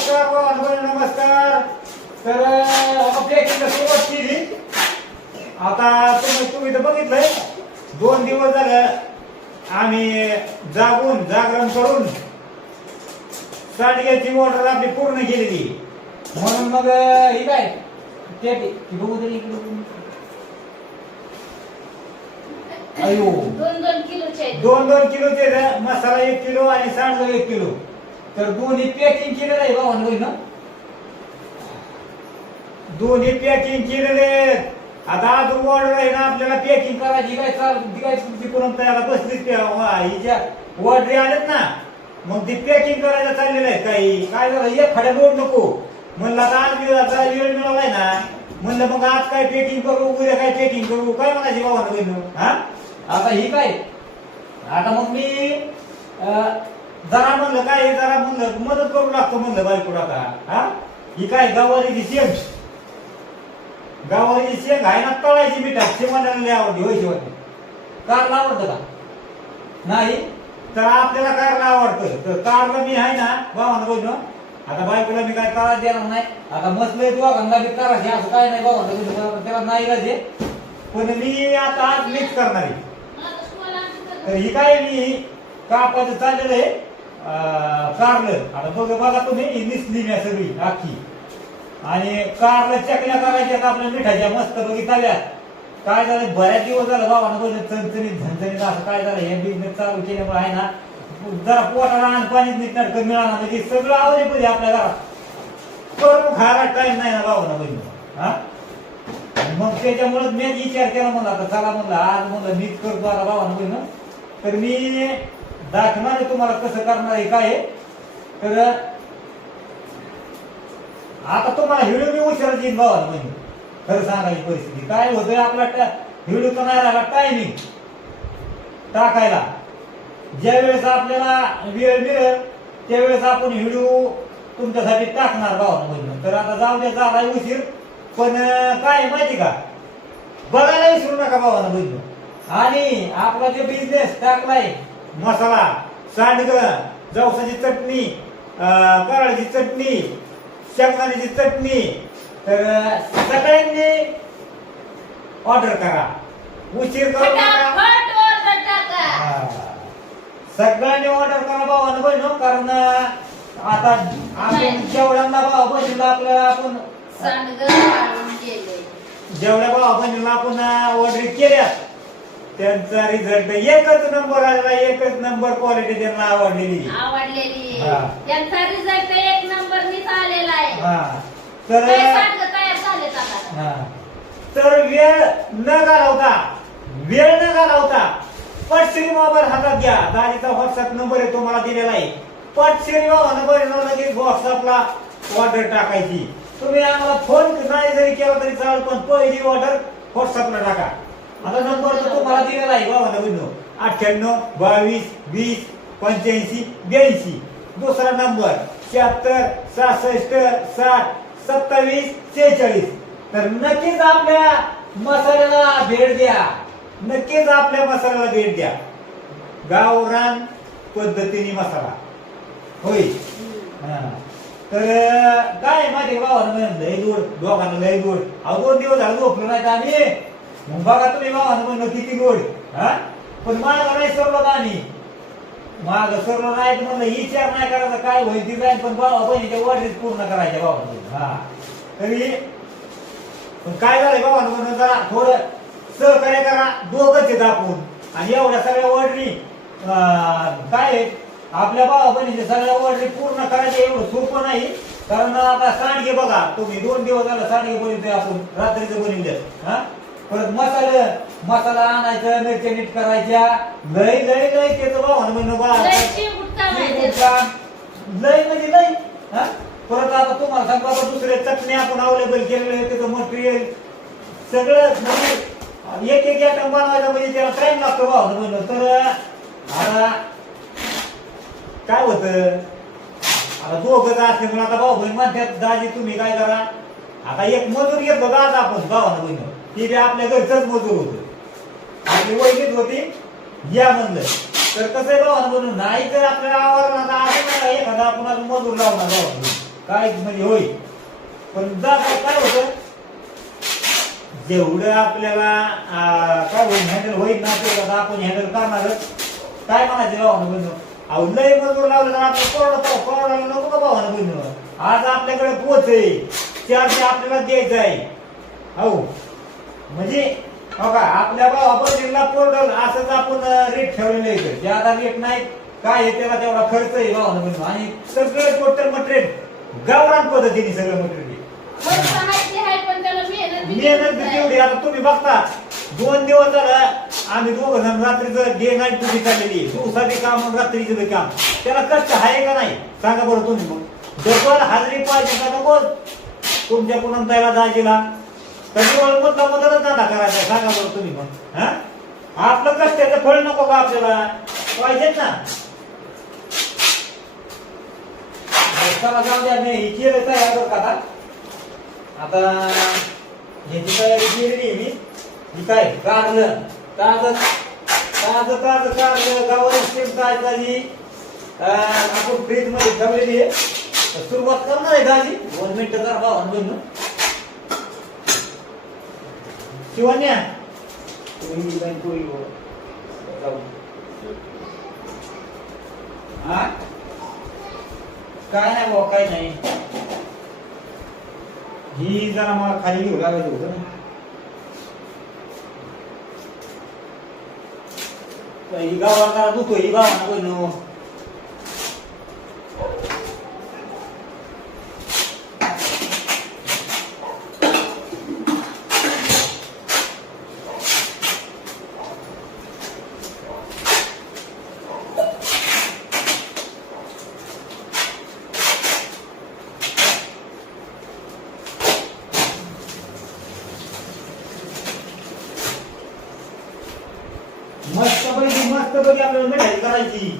नमस्कार. भावांनो, नमस्कार. तर ऑब्जेक्टला सुरुवात केली. आता तुम्ही तुम्ही तर बघितलंय. दोन दिवस झालं आम्ही जागून जागरण करून साडग्याची ऑर्डर आपली पूर्ण केलेली. म्हणून मग ही काय? ते बघू तरी. अयो. दोन दोन किलोचे आहेत. दोन दोन किलोचे मसाला एक किलो आणि सांडगं एक किलो. तर दोन्ही पॅकिंग केलेलं आहे भावांना होईल ना दोन्ही पॅकिंग केलेले आता आज ऑर्डर आहे ना आपल्याला पॅकिंग करायची काय चाल ती तयार बसलीच हिच्या ऑर्डर आलेत ना मग ती पॅकिंग करायला चाललेलं आहे काही. काय झालं? एक खड्या लोड नको. म्हणलं आता आज वेळ मिळालाय ना म्हणलं मग आज काय पॅकिंग करू? उद्या काय पॅकिंग करू? काय म्हणायची भावानं हा? आता ही काय? आता मग मी अं, जरा म्हणलं काय जरा म्हणलं मदत करू लागतो म्हणलं बायकोला आता हा? ही काय गवारीची शेंग? गवारीची शेंग आहे ना तळायची मिठात शेवणाला लय आवडते होय शेवटी कारला आवडतं का? नाही? तर आपल्याला कारला आवडतं. तर कारला मी आहे ना बाबांना बोललो आता बायकोला मी काय त्रास देणार नाही. आता मसले तू अगंदा मी करायचे असं काय नाही बाबा त्याला नाही राजे. पण मी आता आज मिक्स करणार आहे. तर ही काय मी कापाचं चाललेलं आहे. कारलं. आता बघ बघा तुम्ही इंग्लिश लिहिण्या सगळी आखी. आणि कारलं चकल्या करायच्या आपल्या मिठाच्या मस्त बघितल्या काय झालं? बऱ्याच दिवस झालं बाबा बोलत चणचणीत झणचणीत असं काय झालं? हे बिझनेस चालू केल्यामुळे आहे ना जरा पोटाला आणि पाणी कमी मिळालं म्हणजे सगळं आवडे आहे आपल्या घरात. करून खायला टाइम नाही ना बाबांना बहिणी हा? मग त्याच्यामुळे मी विचार केला म्हणलं आता चला म्हणलं आज म्हणलं मीच करतो आता बाबांना बहिण तर मी दाखवणार तुम्हाला कसं करणार आहे काय तर आता तुम्हाला हिडू मी उशिरा देईन बाबांना बहिण खरं सांगायची परिस्थिती. काय होतंय आपला हिडू तर नाही राहिला टायमिंग टाकायला. ज्या वेळेस आपल्याला वेळ मिळेल त्यावेळेस आपण हिडू तुमच्यासाठी टाकणार भावानं म्हणजे तर आता जाऊ द्या झालाय उशीर. पण काय माहिती का? बघायला विसरू नका भावानं म्हणजे आणि आपला जे बिझनेस टाकलाय मसाला सांडग जवसाची चटणी कराळची चटणी शेंगदाण्याची चटणी तर सगळ्यांनी ऑर्डर करा उशीर करू नका फटाफट order टाका. हा. सगळ्यांनी ऑर्डर करा भावानं बहिण कारण अं, आता आपण. जेवढ्यांना भाव बहिणीला आपल्याला आपण सांडगं. जेवढ्या भावा बहिणीला आपण ऑर्डर केल्या त्यांचा रिझल्ट एकच नंबर आलेला एकच नंबर क्वालिटी त्यांना आवडलेली. आवडलेली. हा. त्यांचा रिझल्ट एक नंबरनीच आलेला आहे. हा. तर काय सांडगं तयार झालेत आता. हा. तर वेळ न घालवता वेळ न घालवता पटशिरी मोबाईल हातात घ्या. दाजीचा व्हॉट्सअप नंबर आहे तुम्हाला दिलेला आहे. पटशिरी मोबाईल लगेच व्हॉट्सअपला ऑर्डर टाकायची. तुम्ही आम्हाला फोन नाही जरी केला तरी चालेल पण पहिली ऑर्डर व्हॉट्सअपला टाका. आता नंबर तो तुम्हाला दिलेला आहे बाबा नवीन अठ्ठ्याण्णव बावीस वीस पंच्याऐंशी ब्याऐंशी. दुसरा नंबर शहात्तर सहासष्ट साठ सत्तावीस शेहेचाळीस. तर नक्कीच आपल्या मसाल्याला भेट द्या. नक्कीच आपल्या मसाल्याला भेट द्या. गावरान पद्धतीने मसाला. होय? हा. तर काय माहिती भावानं म्हणलं लय दूर दोघांना लय दूर अहो दिवस झाले झोपलो नाही तर आम्ही. मग बघा तुम्ही भावानं म्हणलं किती गोड हा पण माग नाही सरलो का आम्ही माग सरलो नाही तर म्हणलं विचार नाही करायचा काय होईल ती जाईल पण बाबा बहिणीच्या ऑर्डरीच पूर्ण करायच्या बाबा हा तरी पण काय झालंय बाबा म्हणून जरा थोडं सहकार्य करा दोघंच आहेत आपण आणि एवढ्या सगळ्या ऑर्डरी काय आपल्या भावा बहिणीच्या सगळ्या ऑर्डरी पूर्ण करायच्या एवढं सोपं नाही कारण आता सांडगे बघा तुम्ही दोन दिवस झालं सांडगे बनवतोय आपण रात्रीचं बनवले हा परत मसाला मसाला आणायचं मिरच्या नीट करायच्या. लय लय लय त्याचं भावानं म्हणणं बा लय आहे म्हणजे लय हा? परत आता तुम्हाला सांगतो आता दुसरे चटणी आपण अवेलेबल केलेले आहे त्याचं मटेरियल सगळं म्हणजे एक एक आयटम बनवायचा म्हणजे त्याला टाइम लागतो भाऊ म्हणलं तर आता काय होत? आता दोघं असल्यामुळे आता भाऊ बहीण म्हणतात दाजी तुम्ही काय करा? आता एक मजूर घेतलो का आता आपण भावानं बहीण ती बी आपल्या घरचंच मजूर होत. आपली वैदिक होती या म्हणलं. तर कसं आहे भावानं म्हणून नाही तर आपल्याला आवाज आता एखादा आपण मजूर लावणार भावानं काय म्हणजे होय. पण जा काय होतं? जेवढं आपल्याला काय होईल हँडल होईल ना तेवढं आपण हँडल करणारच. काय म्हणायचं भावानं बहिण अहो लय मजूर लावलं तर आपलं कोरडा कोरडा नको का भावानं बहिण आज आपल्याकडे पोच आहे चारशे आपल्याला द्यायचं आहे हो म्हणजे हो का आपल्या भावाबद्दलला पोरडल असंच आपण रेट ठेवलेलं आहे ज्यादा रेट नाही काय आहे त्याला तेवढा खर्च आहे भावानं बहिण आणि सगळं टोटल मटेरियल गावरान पद्धतीने सगळं मटेरियल मेहनत. तेवढी आता तुम्ही बघता दोन दिवस झालं आम्ही दोघं जण रात्रीचं डे नाईट ड्युटी चाललेली दिवसा बी काम रात्रीचं काम. त्याला कष्ट आहे का नाही? सांगा बरं तुम्ही मग. डबल हाजरी पाहिजे का नको तुमच्या पुनंताईला दाजीला कधी मुद्दा मदतच धंदा करायचा. सांगा बरं तुम्ही पण. हा? आपलं कष्टाचं फळ नको का आपल्याला? पाहिजेत ना. चला जाऊ द्या. मी ही केलं तयार बरं का आता? ह्याची तयारी केलेली आहे मी. ही काय? कारलं ताजं ताजं ताजं कारलं गावाला स्टीम झाली? आपण फ्रीजमध्ये ठेवलेली आहे. सुरुवात करणार आहे दाजी दोन मिनिटं जर भावानं बनून शिवण्या पोळी बाई, पोळी हो. जाऊ. हा काय नाही भाऊ काय नाही ही जरा मला खाली घेऊ लागायचं होतं ना तर ही गावाला जरा दुखतो ही गावाला बनू मस्त पैकी मस्त पैकी आपल्याला मिठाई करायची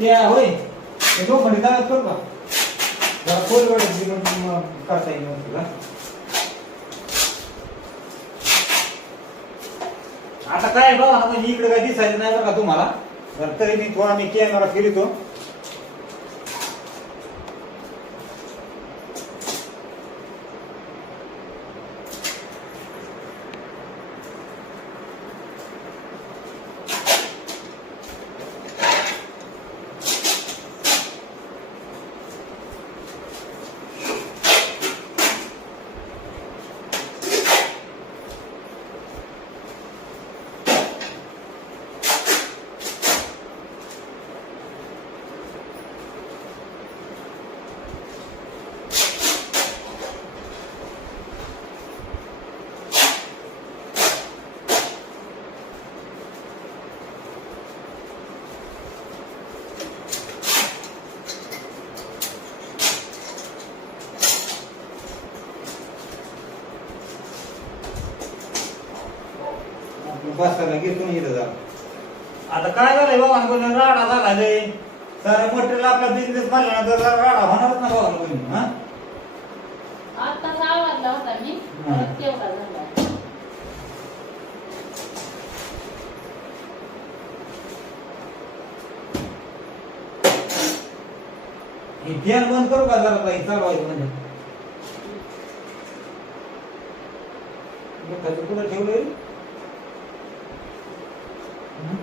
ते होय. ते तो म्हणे काय करू का? जरा खोल वेळ करता येईल मग तुला आता काय बघा म्हणजे इकडे काय दिसायचं नाही बरं का तुम्हाला? तर तरी मी थोडा मी कॅमेरा फिरतो. बसायला घेतो ना इथं जरा आता काय झालंय बाबा कोणी राडा झालाय सारं मटेरियल आपला बिझनेस म्हणला ना तर जरा राडा होणारच ना बाबा कोणी हा? आत्ताच आवडला होता मी हा. परत झाला. हे फॅन बंद करू का जरा ताई? चालवायचं म्हणजे. मोठ्याचं कुठं ठेवलंय हं?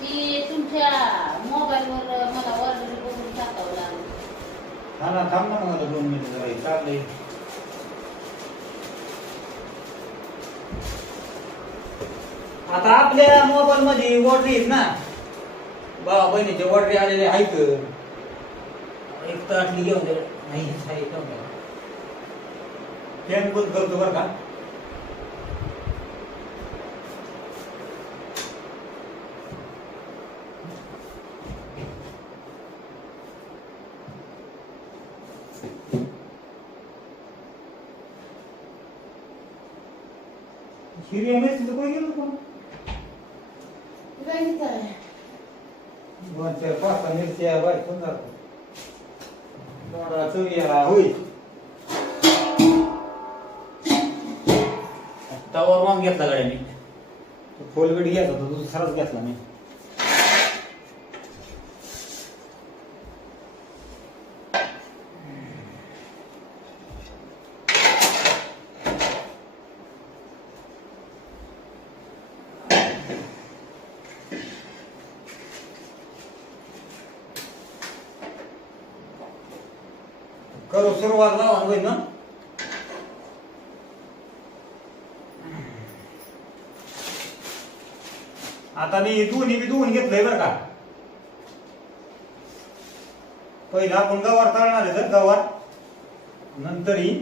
ती तुमच्या मोबाईलवर मला ऑर्डर करून टाकावं लागलं हा ना थांब ना मग आता दोन मिनिटं जरा हे चाललंय आता आपल्या मोबाईल मध्ये ऑर्डर आहेत ना. भावा बहिणीचे ऑर्डर आलेले आहेत. एक ताटली घेऊन दे. नाही फॅन बंद करतो बरं का हिरव्या मिरचीचं कोणी गेलं कोण काय काय दोन चार पाच सहा मिरची आहे बाय सुंदर तोंडाला चव यायला होईल तवा मग घेतला गाड्या मी? खोलगडी घ्यायचा तो दुसराच घेतला मी करू सुरुवात लावा होईल ना आता मी दोन्ही बी दोन घेतलंय बरं का. पहिला आपण गवार तळणार आहे तर गवार. नंतर ही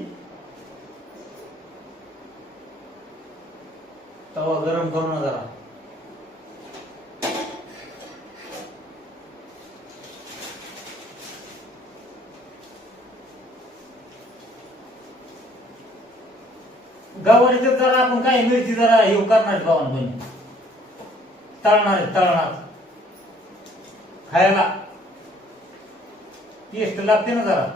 तवा गरम करून जरा. गवारीचं जरा आपण काय मिरची जरा हे करणार आहे पण तळणार आहे तळणार. खायला. टेस्ट लागते ना जरा.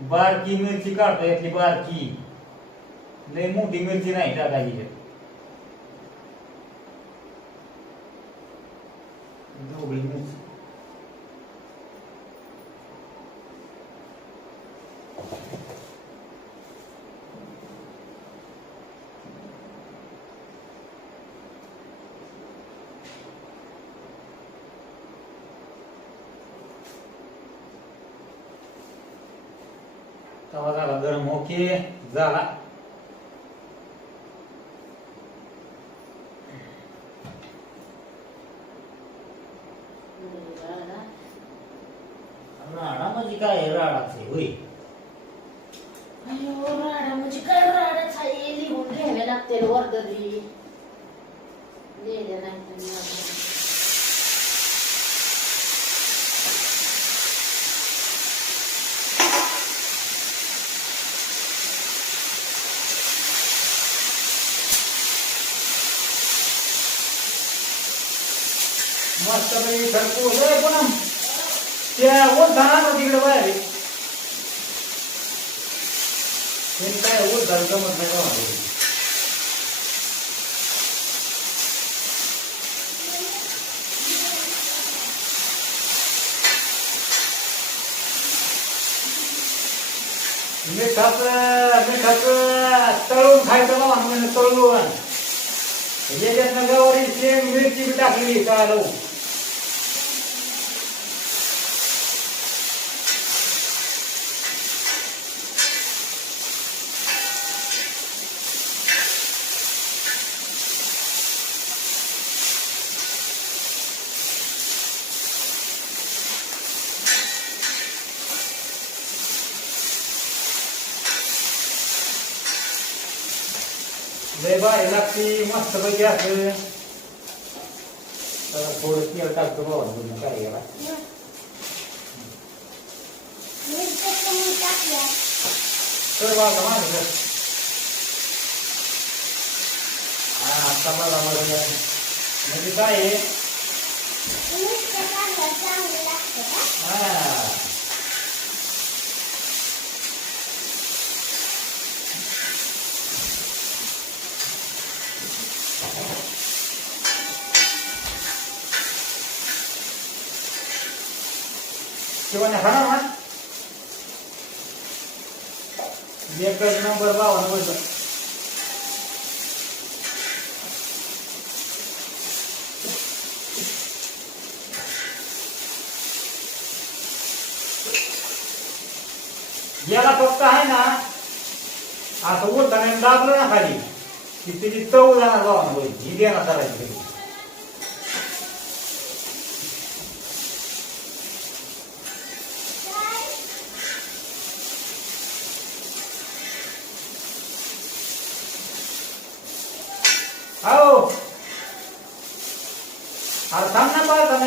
बारकी मिरची काढतो यातली बारकी. लय मोठी मिरची नाही टाकायची त्यात. ढोबळी मिरची तवा झाला गरम ओके झाला राणा म्हणजे काय राडाच आहे होय अयो राडा म्हणजे काय राडाच आहे लिहून घ्यावे लागते वर्दरी लिहिल्या नाही तर मला. मस्त त्या ओत तिकडे बाहेर काय ओत झालं जमत नाही का मिठाचं मिठाचं तळून खायचं बाबा म्हणजे तळून. याच्यातनं नगावर शेंग मिरची बी टाकली का लावून भारी लागते मस्त पैकी असं थोडं तेल टाकतो बाबा तुम्ही काय गेला तर बाबा माझं कर. हा, आता मला मला म्हणजे काय आहे हा शिवाने खाणार ना एकच नंबर बावन पैसा याला फक्त आहे ना असं नाही दाबलं ना खाली. की त्याची चव जाणार जाऊन पैसे ही देणार करायची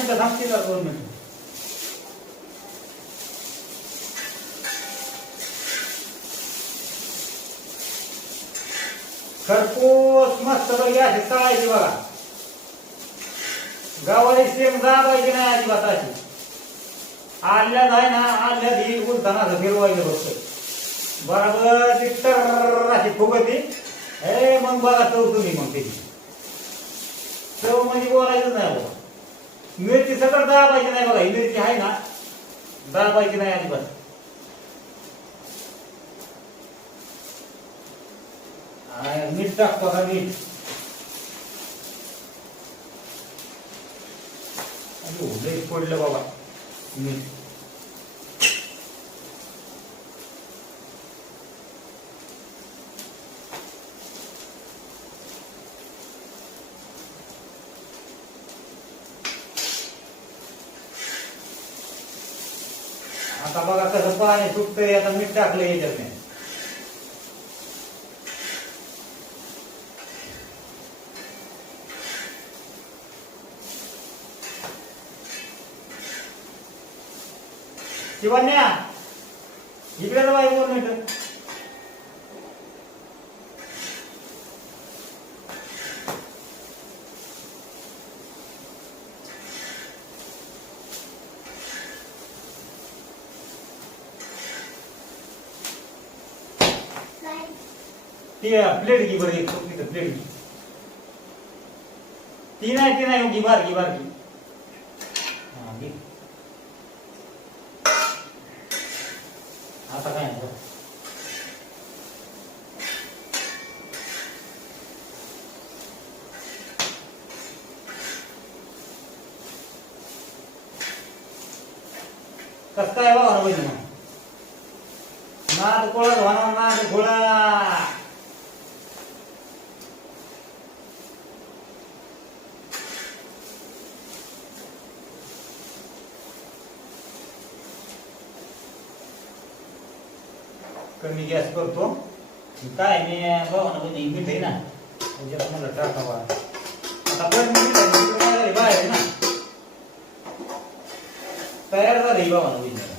मिनटं थांबतील दोन मिनटं खरपूस मस्त बघी अशी तळायची बघा गावाची सेम दाबायची नाही अजिबात अशी आल्यात आहे ना आल्यात ही उलताना असं फिरवायचं फक्त ती तर अशी फुगती हे मग बघा चव तुम्ही चव म्हणजे बोलायचं नाही मिरची सगळं पाहिजे नाही बघा ही मिरची आहे ना दहा पाहिजे नाही अजिबात. आणि मीठ टाकतो का मीठ. अयो, पडलं बाबा मीठ. आता बघा कसं पाणी सुटतंय आता मीठ टाकलं याच्यात नाही शिवन्या इकडे जाऊ बाई दोन मिनिटं. ती प्लेट घे बरं एक तिथं प्लेट घे. ती नाही ती नाही घी बारकी बारकी हा, घे. आता काय नाही. कसं काय बाबा पाहिजे मग नाद कोळा धोना नाद घोळा कमी गॅस करतो. काय मी भावानं म्हणजे मीठ आहे ना. त्याच्यात मला टाकावा आता पण मी काय बाहेर आहे ना. तयार झाली भावानं बहिणी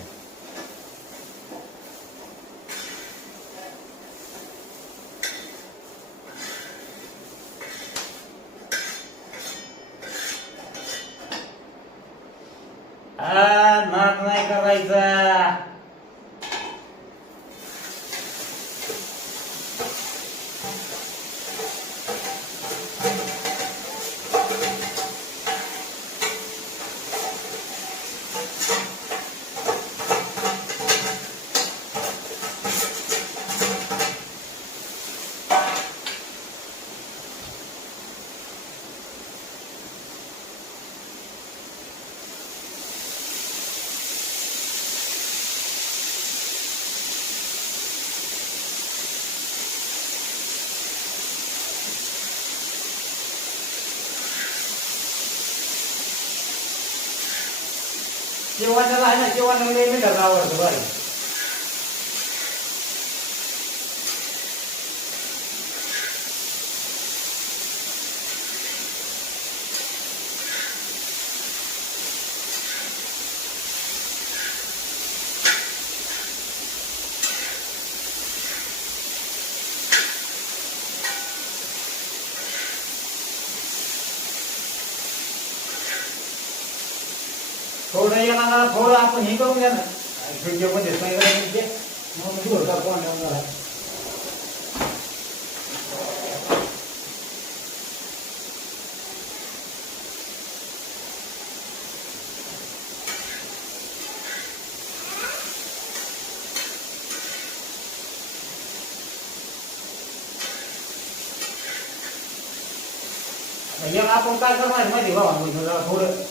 नाक नाही करायचा. जेवणाला आहे ना जेवणाला लय मिठाचं आवडतं बरं थोडं याला ना थोडं आपण हे करून घ्या ना फ्रीजमध्ये काय करायचं ते मग धुर टाकू आणि जरा. एक आपण काय करणार माहिती आहे बाबा म्हणजे जरा थोडं